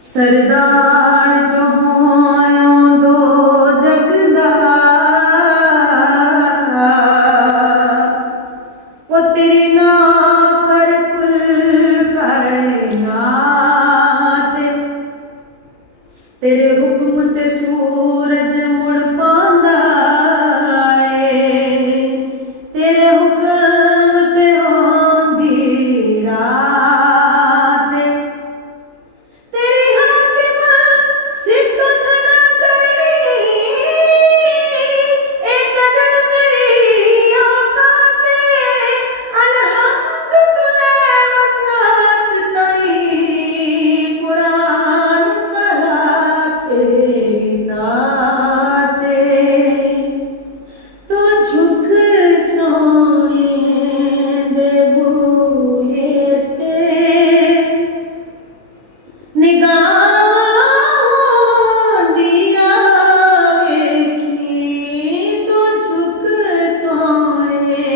सरदार जो होयों दो जगदा वो तेरी ना कर कुल कायनात तेरे हुक्म ते सूरज मुड़ पांदा है तेरे हुक्म ते होंदी रात तेरी हाकिम सिफ्त सना करनी एक दिन मेरी औकात अलहम्द तुले वन्नास तई कुरान सलाते नाते तो झुक सोने दे बूहे ते निगाहां दिया वेखी तू झुक सोने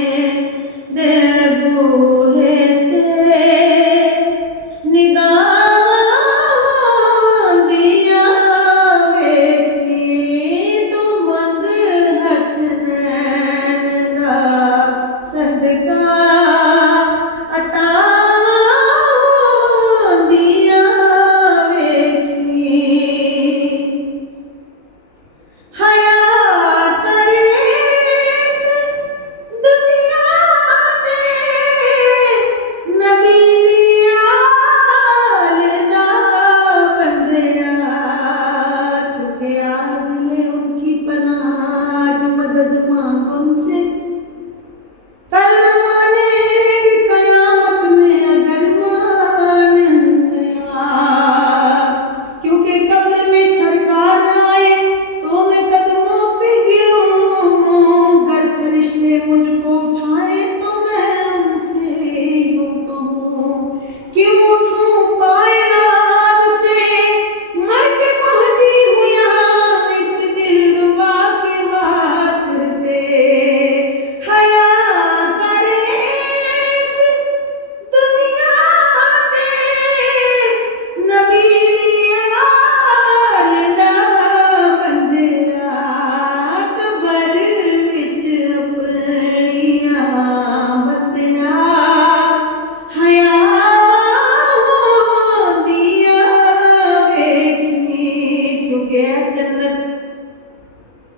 दे बूहे ते निगाहां दिया वेखी तू मंग हसनैन दा सदका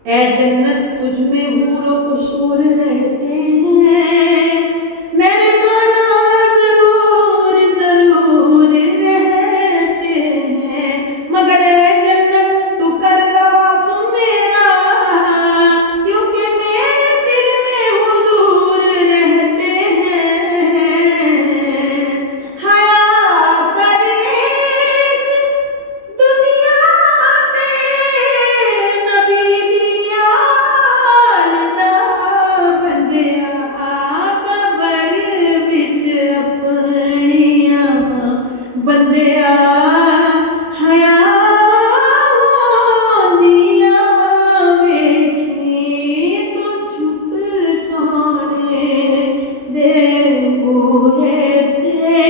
ऐ जन्नत तुझ में हूर और कुसूर रहते हैं मेरे माना जरूर जरूर रहते हैं मगर ऐ जन्नत तू कर तवाफ मेरा क्योंकि मेरे दिल में हुजूर रहते हैं हया करे इस दुनिया ते नबी बंदिया हया दिया वेखी तू झुक सोने दे बूहे ते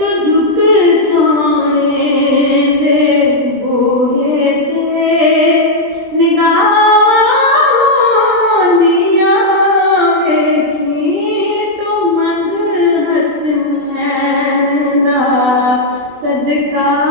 तू झुक सोने दे बूहे ते निगाहां दिया वेखी तू मंग हसनैन दा सदका।